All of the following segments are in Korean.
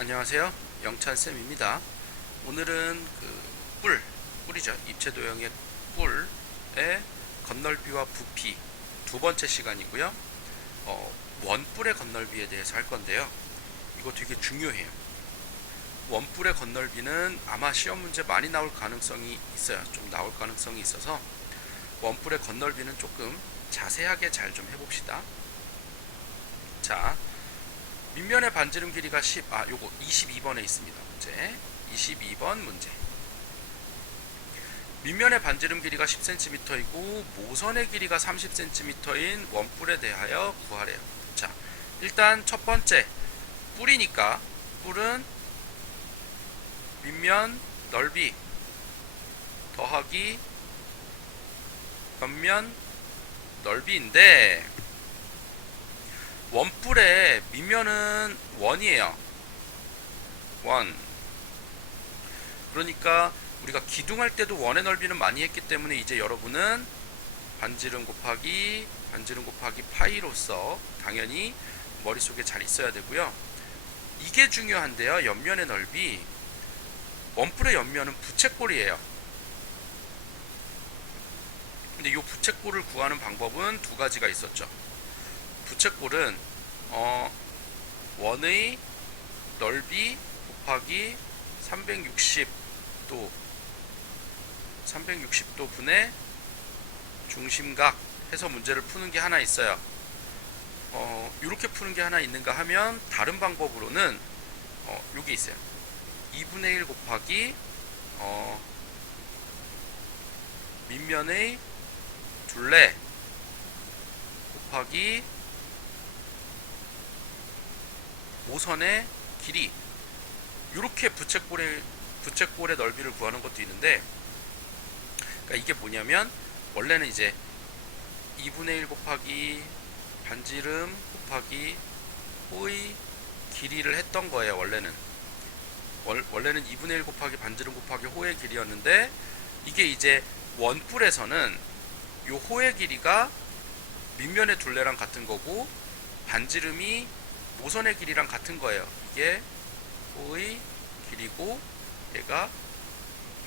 안녕하세요. 영찬쌤입니다. 오늘은 뿔이죠. 입체도형의 뿔의 건널비와 부피 두 번째 시간이고요. 원뿔의 건널비에 대해서 할 건데요. 이거 되게 중요해요. 원뿔의 건널비는 아마 시험 문제 많이 나올 가능성이 있어요. 좀 나올 가능성이 있어서 원뿔의 건널비는 조금 자세하게 잘 좀 해봅시다. 자, 밑면의 반지름 길이가 요거 22번에 있습니다. 문제. 22번 문제. 밑면의 반지름 길이가 10cm이고 모선의 길이가 30cm인 원뿔에 대하여 구하래요. 자, 일단 첫 번째 뿔이니까 뿔은 밑면 넓이 더하기 옆면 넓이인데 원뿔의 밑면은 원이에요. 원. 그러니까 우리가 기둥할 때도 원의 넓이는 많이 했기 때문에 이제 여러분은 반지름 곱하기 파이로서 당연히 머릿속에 잘 있어야 되고요. 이게 중요한데요. 옆면의 넓이. 원뿔의 옆면은 부채꼴이에요. 근데 이 부채꼴을 구하는 방법은 두 가지가 있었죠. 부채꼴은 원의 넓이 곱하기 360도 분의 중심각 해서 문제를 푸는 게 하나 있어요. 이렇게 푸는 게 하나 있는가 하면 다른 방법으로는 요게 있어요. 2분의 1 곱하기 밑면의 둘레 곱하기 모선의 길이, 이렇게 부채꼴의 넓이를 구하는 것도 있는데, 그러니까 이게 뭐냐면 원래는 이제 2분의 1 곱하기 반지름 곱하기 호의 길이를 했던 거예요. 원래는 2분의 1 곱하기 반지름 곱하기 호의 길이였는데, 이게 이제 원뿔에서는 요 호의 길이가 밑면의 둘레랑 같은 거고 반지름이 모선의 길이랑 같은 거예요. 이게 호의 길이고 얘가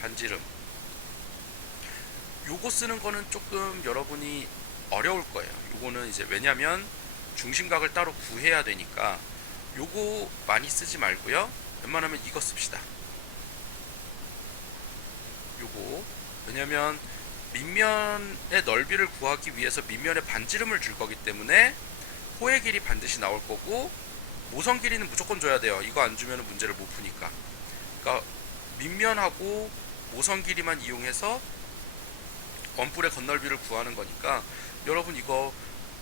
반지름. 요거 쓰는 거는 조금 여러분이 어려울 거예요. 요거는 이제 왜냐면 중심각을 따로 구해야 되니까 요거 많이 쓰지 말고요. 웬만하면 이거 씁시다. 요거. 왜냐면 밑면의 넓이를 구하기 위해서 밑면의 반지름을 줄 거기 때문에 호의 길이 반드시 나올 거고 모선 길이는 무조건 줘야 돼요. 이거 안 주면 문제를 못 푸니까. 그러니까 밑면하고 모선 길이만 이용해서 원뿔의 건널비를 구하는 거니까 여러분 이거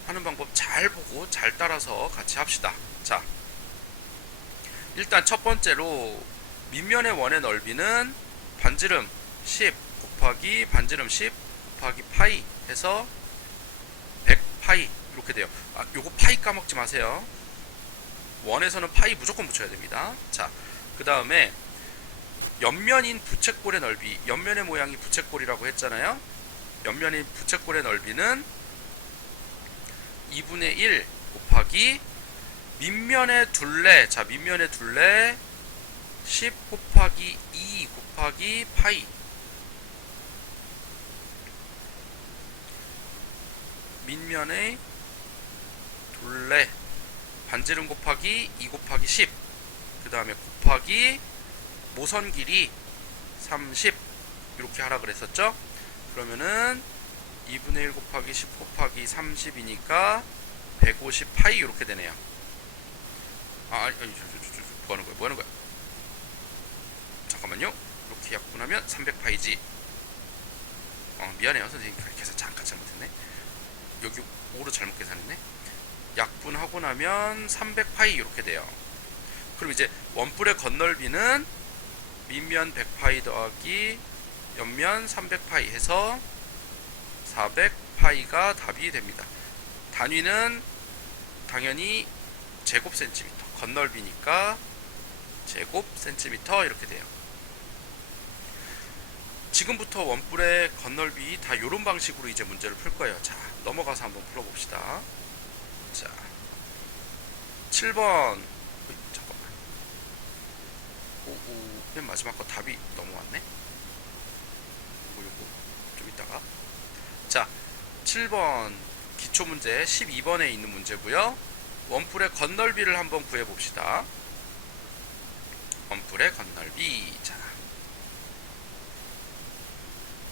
하는 방법 잘 보고 잘 따라서 같이 합시다. 자, 일단 첫 번째로 밑면의 원의 넓이는 반지름 10 곱하기 반지름 10 곱하기 파이 해서 100파이 이렇게 돼요. 요거 파이 까먹지 마세요. 원에서는 파이 무조건 붙여야 됩니다. 자, 그 다음에 옆면인 부채꼴의 넓이, 옆면의 모양이 부채꼴이라고 했잖아요. 옆면인 부채꼴의 넓이는 2분의 1 곱하기 밑면의 둘레, 자 밑면의 둘레 10 곱하기 2 곱하기 파이. 밑면의 둘레 반지름 곱하기 2 곱하기 10, 그 다음에 곱하기 모선 길이 30 이렇게 하라 그랬었죠. 그러면은 2분의 1 곱하기 10 곱하기 30이니까 150파이 이렇게 되네요. 뭐 하는 거야? 잠깐만요. 이렇게 약분하면 300파이지. 미안해요 선생님, 계산 잠깐 잘못했네. 여기 5로 잘못 계산했네. 약분하고 나면 300파이 이렇게 돼요. 그럼 이제 원뿔의 건널비는 밑면 100파이 더하기 옆면 300파이 해서 400파이가 답이 됩니다. 단위는 당연히 제곱 센티미터, 건널비니까 제곱 센티미터 이렇게 돼요. 지금부터 원뿔의 건널비 다 이런 방식으로 이제 문제를 풀 거예요. 자, 넘어가서 한번 풀어봅시다. 자, 7번. 잠깐만. 맨 마지막 거 답이 넘어왔네. 요거 좀 이따가. 자, 7번 기초문제 12번에 있는 문제고요. 원뿔의 건널비를 한번 구해봅시다. 원뿔의 건널비. 자,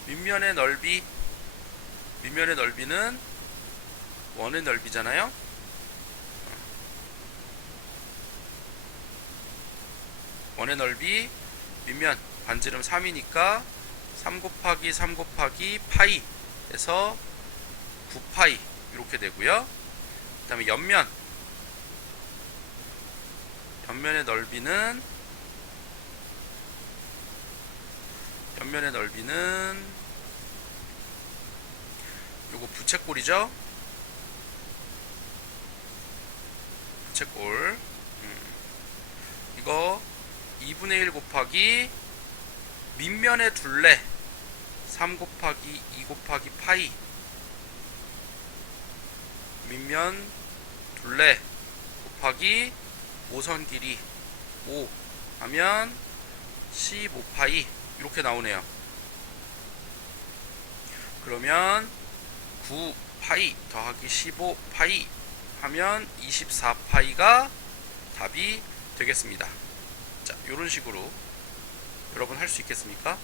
밑면의 넓이는 원의 넓이잖아요. 원의 넓이 밑면 반지름 3이니까 3 곱하기 3 곱하기 파이 해서 9파이 이렇게 되고요. 그 다음에 옆면의 넓이는 요거 부채꼴이죠. 부채꼴. 이거 2분의 1 곱하기 밑면의 둘레 3 곱하기 2 곱하기 파이 밑면 둘레 곱하기 5선 길이 5 하면 15파이 이렇게 나오네요. 그러면 9파이 더하기 15파이 하면 24파이가 답이 되겠습니다. 자, 이런 식으로 여러분 할 수 있겠습니까?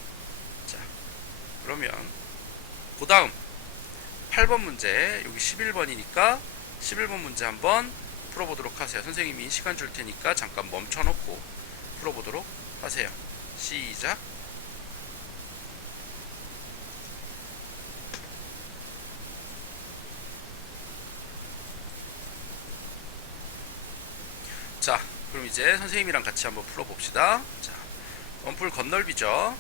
자, 그러면 그 다음 8번 문제, 여기 11번이니까 11번 문제 한번 풀어보도록 하세요. 선생님이 시간 줄 테니까 잠깐 멈춰놓고 풀어보도록 하세요. 시작. 자, 그럼 이제 선생님이랑 같이 한번 풀어봅시다. 자, 원뿔 건널비죠.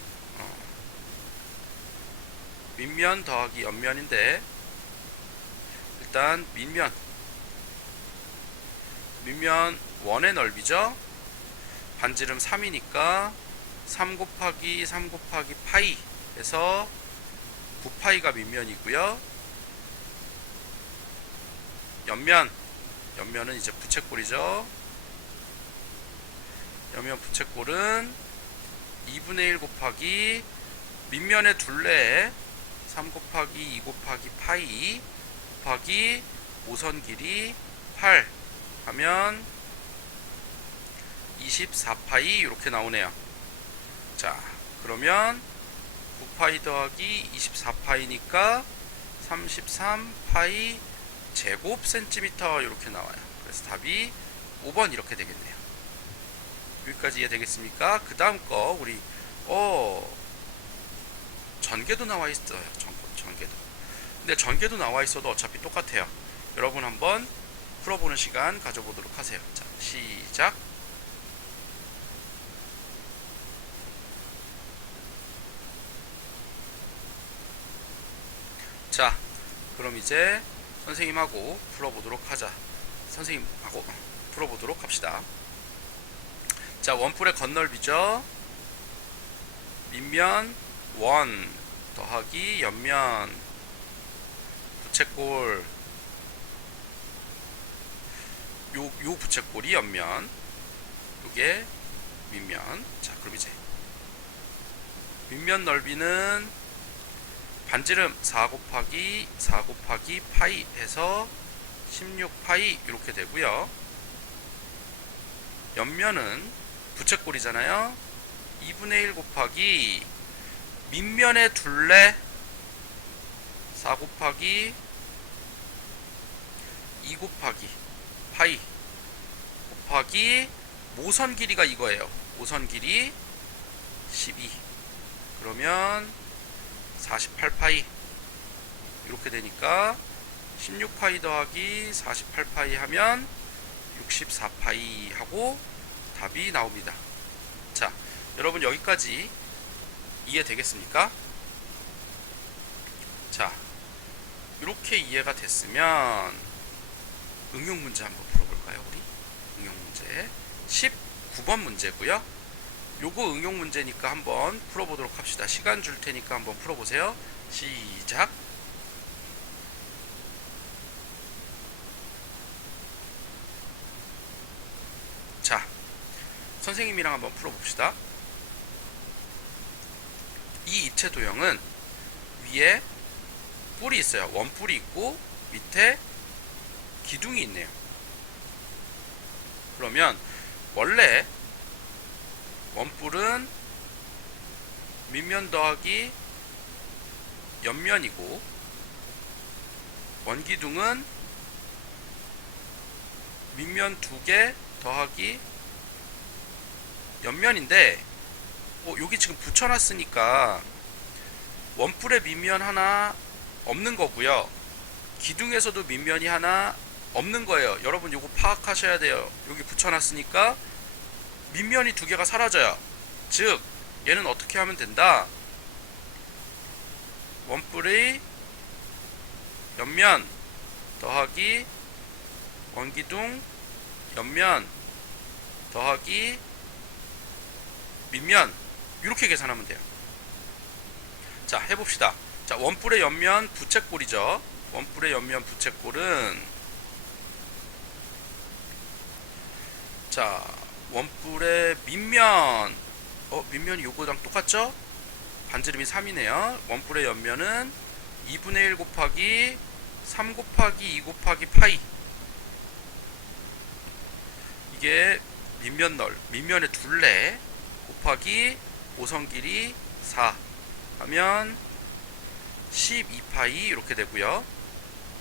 밑면 더하기 옆면인데, 일단 밑면 원의 넓이죠. 반지름 3이니까 3 곱하기 3 곱하기 파이 해서 9파이가 밑면이고요. 옆면은 이제 부채꼴이죠. 옆면 부채꼴은 2분의 1 곱하기 밑면의 둘레에 3 곱하기 2 곱하기 파이 곱하기 5선 길이 8 하면 24파이 이렇게 나오네요. 자, 그러면 9파이 더하기 24파이니까 33파이 제곱 센티미터 이렇게 나와요. 그래서 답이 5번 이렇게 되겠네요. 여기까지 이해되겠습니까? 그 다음 거 우리 전개도 나와 있어요. 전개도. 근데 전개도 나와 있어도 어차피 똑같아요. 여러분 한번 풀어보는 시간 가져보도록 하세요. 자, 시작. 자, 그럼 이제 선생님하고 풀어보도록 하자. 선생님하고 풀어보도록 합시다. 자, 원뿔의 건널비죠. 밑면 원 더하기 옆면 부채꼴 요 부채꼴이 옆면, 요게 밑면. 자, 그럼 이제 밑면 넓이는 반지름 4 곱하기 4 곱하기 파이 해서 16파이 이렇게 되고요. 옆면은 부채꼴이잖아요. 2분의 1 곱하기 밑면의 둘레 4 곱하기 2 곱하기 파이 곱하기 모선 길이가 이거예요. 모선 길이 12. 그러면 48파이 이렇게 되니까 16파이 더하기 48파이 하면 64파이 하고 답이 나옵니다. 자, 여러분 여기까지 이해되겠습니까? 자, 이렇게 이해가 됐으면 응용 문제 한번 풀어볼까요? 우리 응용 문제 19번 문제고요. 요거 응용 문제니까 한번 풀어보도록 합시다. 시간 줄 테니까 한번 풀어보세요. 시작. 자, 선생님이랑 한번 풀어봅시다. 이 입체 도형은 위에 뿔이 있어요. 원뿔이 있고 밑에 기둥이 있네요. 그러면 원래 원뿔은 밑면 더하기 옆면이고 원기둥은 밑면 2개 더하기 옆면인데 여기 지금 붙여놨으니까 원뿔에 밑면 하나 없는 거고요. 기둥에서도 밑면이 하나 없는 거예요. 여러분 요거 파악하셔야 돼요. 여기 붙여놨으니까 밑면이 2개가 사라져요. 즉 얘는 어떻게 하면 된다? 원뿔의 옆면 더하기 원기둥 옆면 더하기 밑면, 이렇게 계산하면 돼요. 자, 해봅시다. 자, 원뿔의 옆면 부채꼴이죠. 원뿔의 옆면 부채꼴은, 자, 원뿔의 밑면, 밑면이 요거랑 똑같죠? 반지름이 3이네요. 원뿔의 옆면은 2분의 1 곱하기 3 곱하기 2 곱하기 파이. 이게 밑면의 둘레 곱하기 모선 길이 4 하면 12파이 이렇게 되고요.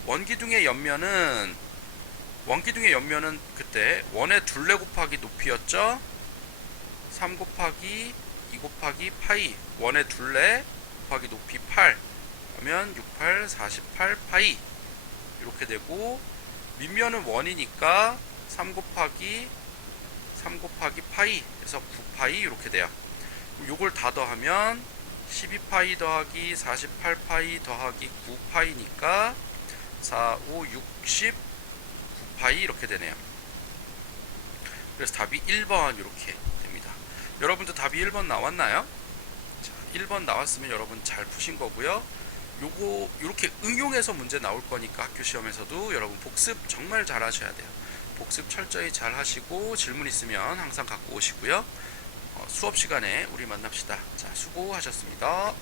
원기둥의 옆면은 그때 원의 둘레 곱하기 높이였죠. 3 곱하기 2 곱하기 파이, 원의 둘레 곱하기 높이 8 하면 68, 48 파이 이렇게 되고, 밑면은 원이니까 3 곱하기 파이 해서 9파이 이렇게 돼요. 요걸 다 더하면 12파이 더하기 48파이 더하기 9파이니까 4, 5, 69파이 이렇게 되네요. 그래서 답이 1번 이렇게 됩니다. 여러분도 답이 1번 나왔나요? 자, 1번 나왔으면 여러분 잘 푸신 거고요. 요거 이렇게 응용해서 문제 나올 거니까 학교 시험에서도 여러분 복습 정말 잘 하셔야 돼요. 복습 철저히 잘 하시고 질문 있으면 항상 갖고 오시고요. 수업 시간에 우리 만납시다. 자, 수고하셨습니다.